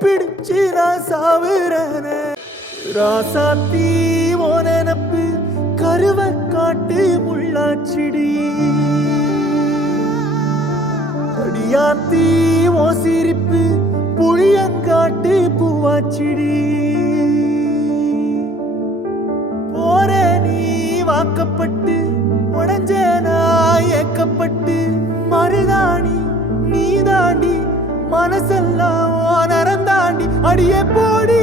பிடிச்சு நான் சாவுறேன ராசாத்தி ஓ நினப்பு கருவ காட்டு முள்ளாச்சிடி அடியாத்தி ஓ சிரிப்பு புளியங்காட்டு பூவாச்சிடி போற நீ வாக்கப்பட்டு உடஞ்சேனா ஏக்கப்பட்டு மருதாணி நீ தாண்டி மனசெல்லாம் நரந்தாண்டி அடியே போடி